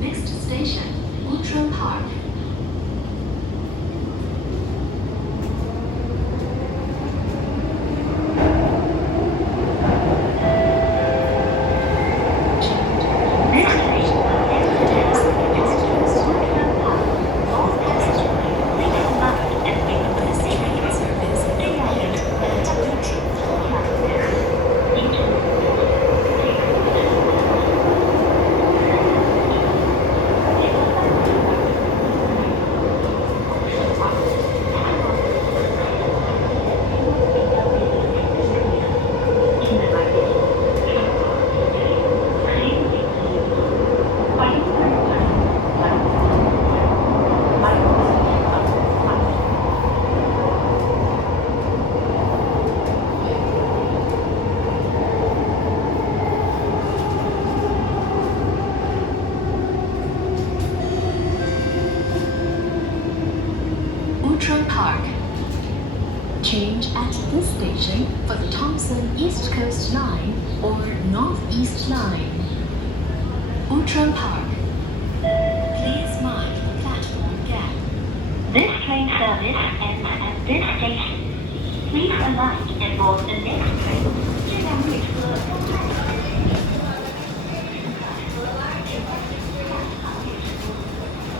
Next station, Outram Park. Outram Park. Change at this station for the Thompson East Coast Line or Northeast Line. Outram Park. Please mind the platform gap. This train service ends at this station. Please alight and board the next train. 这辆列车将开始